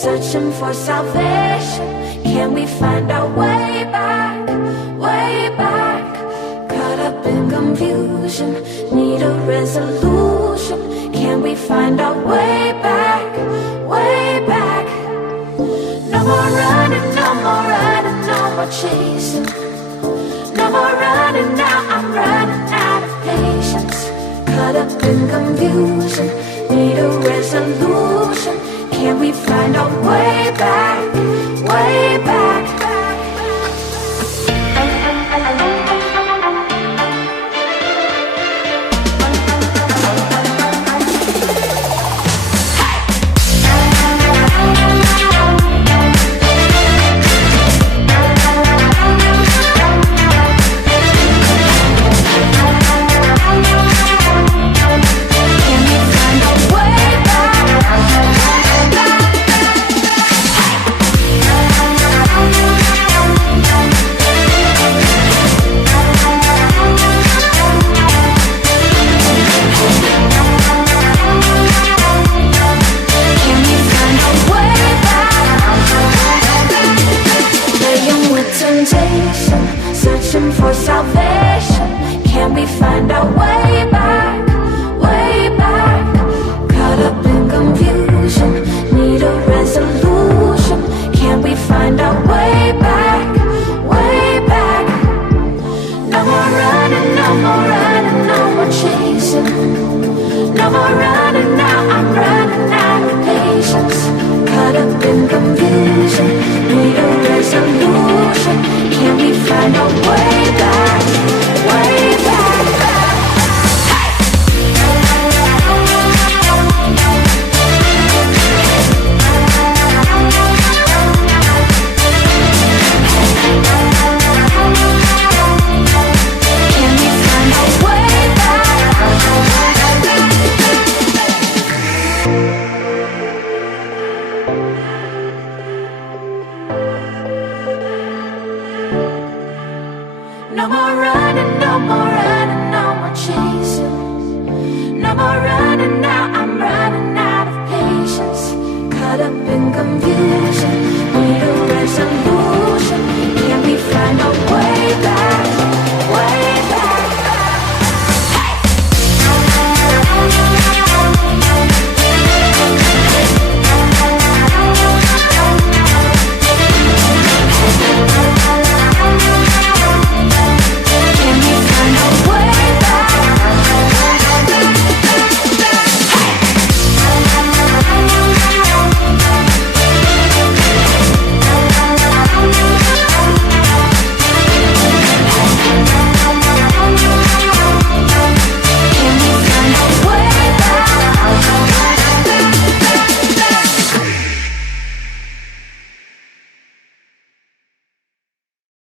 searching for salvation. Can we find our way back, way back? Caught up in confusion, need a resolution. Can we find our way back, way back? No more running, no more running, no more chasing. No more running now, I'm running out of patience. Caught up in confusion, need a resolution. Can we find our way back, way back? Searching for salvation. Can we find our way back, way back? Caught up in confusion, need a resolution. Can we find our way back, way back? No more running, no more running, no more chasing. No more running now, I'm running out of patience. Caught up in confusion, need a resolution. Can we find our way back, way back? Can we find our way back? No more running, no more running, no more chasing. No more running.